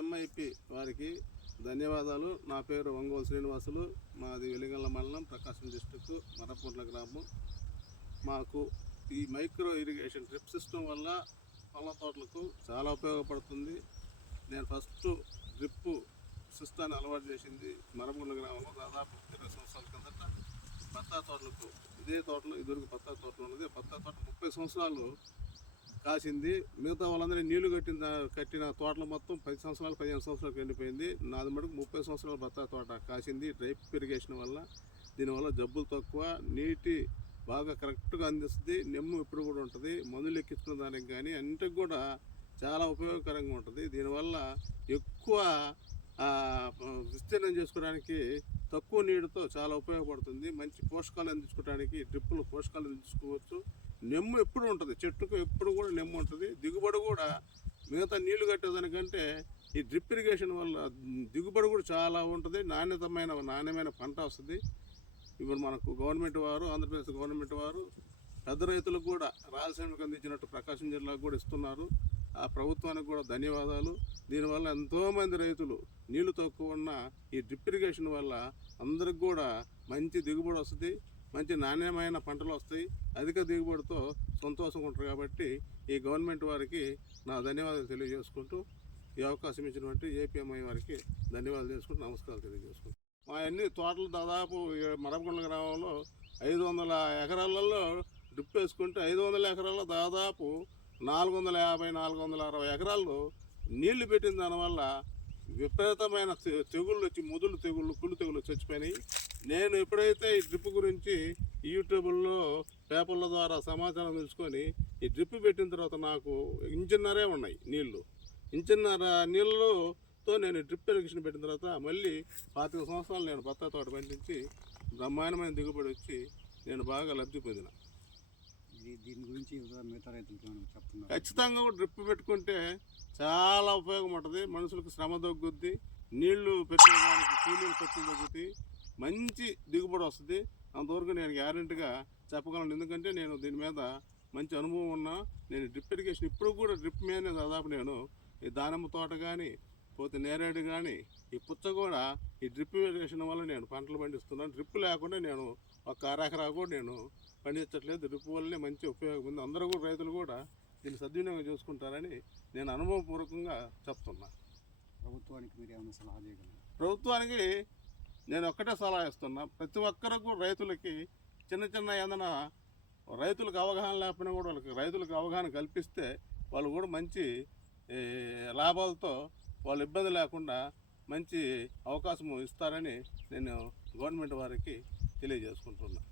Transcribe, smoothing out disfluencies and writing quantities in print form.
MIP వారికి ధన్యవాదాలు. నా పేరు ఒంగోలు శ్రీనివాసులు. మాది వెలిగల్ల మండలం, ప్రకాశం డిస్టిక్, మరపుంట్ల గ్రామం. మాకు ఈ మైక్రో ఇరిగేషన్ డ్రిప్ సిస్టమ్ వల్ల పళ్ళ తోటలకు చాలా ఉపయోగపడుతుంది. నేను ఫస్ట్ డ్రిప్ సిస్టాన్ని అలవాటు చేసింది మరపుంట్ల గ్రామంలో దాదాపు 20 సంవత్సరాల కిందట. బత్తా తోటలకు ఇదే తోటలో ఇదివరకు బత్తా తోటలు ఉన్నది. బత్తా తోట 30 సంవత్సరాలు కాసింది. మిగతా వాళ్ళందరూ నీళ్లు కట్టిన తోటలు మొత్తం 10 సంవత్సరాలు 15 సంవత్సరాలకు వెళ్ళిపోయింది. నాది మటుకు 30 సంవత్సరాల బత్తా తోట కాసింది డ్రిప్ ఇరిగేషన్ వల్ల. దీనివల్ల జబ్బులు తక్కువ, నీటి బాగా కరెక్ట్గా అందిస్తుంది. నెమ్ము ఇప్పుడు కూడా ఉంటుంది. మందులు ఎక్కించుకున్న దానికి కానీ అన్నిటికి కూడా చాలా ఉపయోగకరంగా ఉంటుంది. దీనివల్ల ఎక్కువ విస్తీర్ణం చేసుకోవడానికి తక్కువ నీటితో చాలా ఉపయోగపడుతుంది. మంచి పోషకాలు అందించుకోవడానికి డ్రిప్పులు పోషకాలు అందించుకోవచ్చు. నెమ్ము ఎప్పుడు ఉంటుంది, చెట్టుకు ఎప్పుడు కూడా నెమ్ము ఉంటుంది. దిగుబడి కూడా మిగతా నీళ్లు కట్టేదానికంటే ఈ డ్రిప్ ఇరిగేషన్ వల్ల దిగుబడి కూడా చాలా ఉంటుంది. నాణ్యమైన పంట వస్తుంది. ఇప్పుడు మనకు గవర్నమెంట్ వారు, ఆంధ్రప్రదేశ్ గవర్నమెంట్ వారు పెద్ద రైతులకు కూడా రాయలసీమకు అందించినట్టు ప్రకాశం జిల్లాకు కూడా ఇస్తున్నారు. ఆ ప్రభుత్వానికి కూడా ధన్యవాదాలు. దీనివల్ల ఎంతోమంది రైతులు నీళ్లు తక్కువ ఉన్న ఈ డ్రిప్ ఇరిగేషన్ వల్ల అందరికి కూడా మంచి దిగుబడి వస్తుంది. మంచి నాణ్యమైన పంటలు వస్తాయి. అధిక దిగుబడితో సంతోషంగా ఉంటారు. కాబట్టి ఈ గవర్నమెంట్ వారికి నా ధన్యవాదాలు తెలియజేసుకుంటూ, ఈ అవకాశం ఇచ్చినటువంటి ఏపీఎంఐ వారికి ధన్యవాదాలు చేసుకుంటూ నమస్కారాలు తెలియజేసుకుంటాం. మా అన్ని తోటలు దాదాపు మరపకొండ గ్రామంలో 500 ఎకరాలలో డ్రిప్ వేసుకుంటే 500 ఎకరాల్లో దాదాపు 450-460 ఎకరాల్లో నీళ్లు పెట్టిన దానివల్ల విపరీతమైన తెగుళ్ళు వచ్చి మొదలు తెగుళ్ళు, కుళ్ళు తెగుళ్ళు చచ్చిపోయినాయి. నేను ఎప్పుడైతే ఈ డ్రిప్ గురించి యూట్యూబ్లో, పేపర్ల ద్వారా సమాచారం తెలుసుకొని ఈ డ్రిప్ పెట్టిన తర్వాత నాకు ఇంచున్నరే ఉన్నాయి నీళ్లు. ఇంచున్నర నీళ్ళతో నేను డ్రిప్ ఇరిగేషన్ పెట్టిన తర్వాత మళ్ళీ 25 సంవత్సరాలు నేను బత్తా తోట పండించి బ్రహ్మాండమైన దిగుబడి వచ్చి నేను బాగా లబ్ధి పొందిన. దీని గురించి మిగతా రైతులకు చెప్తున్నారు. ఖచ్చితంగా డ్రిప్ పెట్టుకుంటే చాలా ఉపయోగం ఉంటుంది. మనుషులకు శ్రమ తగ్గుద్ది, నీళ్లు పెట్టడానికి కూలీలు ఖర్చులు తగ్గుతాయి, మంచి దిగుబడి వస్తుంది. అంతవరకు నేను గ్యారెంటీగా చెప్పగలను. ఎందుకంటే నేను దీని మీద మంచి అనుభవం ఉన్నా. నేను డ్రిప్ ఇరిగేషన్ ఇప్పుడు కూడా డ్రిప్ మీదనే దాదాపు నేను ఈ దానిమ్మ తోట కానీ, పోతే నేరేడు కానీ, ఈ పుచ్చ కూడా ఈ డ్రిప్ ఇరిగేషన్ వల్ల నేను పంటలు పండిస్తున్నాను. డ్రిప్ లేకుండా నేను ఒక అరెకరా కూడా నేను పండించట్లేదు. డ్రిప్ వల్లనే మంచి ఉపయోగం ఉంది. అందరూ కూడా రైతులు కూడా దీన్ని సద్వినియోగం చేసుకుంటారని నేను అనుభవపూర్వకంగా చెప్తున్నా. ప్రభుత్వానికి మీరు ఏమైనా సలహా చేయగలరు? ప్రభుత్వానికి నేను ఒక్కటే సలహా ఇస్తున్నా. ప్రతి ఒక్కరికి రైతులకి చిన్న ఏదైనా రైతులకు అవగాహన లేకపోయినా కూడా రైతులకు అవగాహన కల్పిస్తే వాళ్ళు కూడా మంచి లాభాలతో వాళ్ళు ఇబ్బంది లేకుండా మంచి అవకాశం ఇస్తారని నేను గవర్నమెంట్ వారికి తెలియజేసుకుంటున్నాను.